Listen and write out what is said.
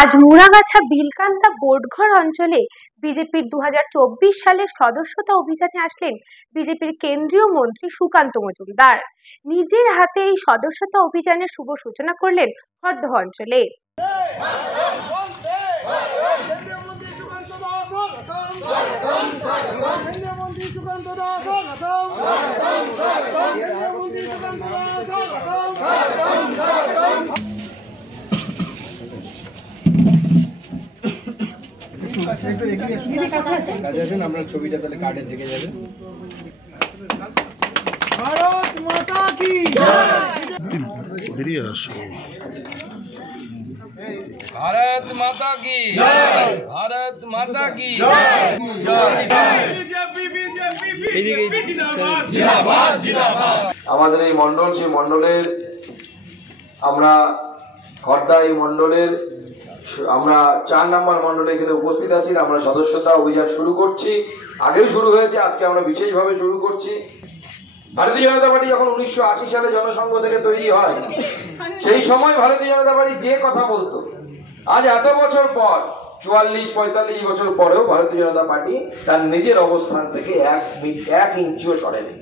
আজ মুড়াগাছা বিলকান্তা বোটঘর অঞ্চলে বিজেপির 2024 সালের সদস্যতা অভিযানে আসলেন বিজেপির কেন্দ্রীয় মন্ত্রী সুকান্ত মজুমদার। নিজের হাতে এই সদস্যতা অভিযানের শুভ সূচনা করলেন হরদহ অঞ্চলে। আপনার ছবিটা তাহলে কার্ডে থেকে যাবে। ভারত মাতা কি বেরিয়ে আসো। भारत माता की भारत माता की আমাদের এই মন্ডল, সেই মন্ডলের আমরা খর্দা এই মন্ডলের আমরা 4 নম্বর মন্ডলে এখানে উপস্থিত আছি। আমরা সদস্যতা অভিযান শুরু করছি, আগেও শুরু হয়েছে, আজকে আমরা বিশেষভাবে শুরু করছি। ভারতীয় জনতা পার্টি যখন 1980 সালে জনসংঘ থেকে তৈরি হয়, সেই সময় ভারতীয় জনতা পার্টি যে কথা বলতো, আজ এত বছর পর 44-45 বছর পরেও ভারতীয় জনতা পার্টি তার নিজের অবস্থান থেকে এক ইঞ্চিও সরেনি।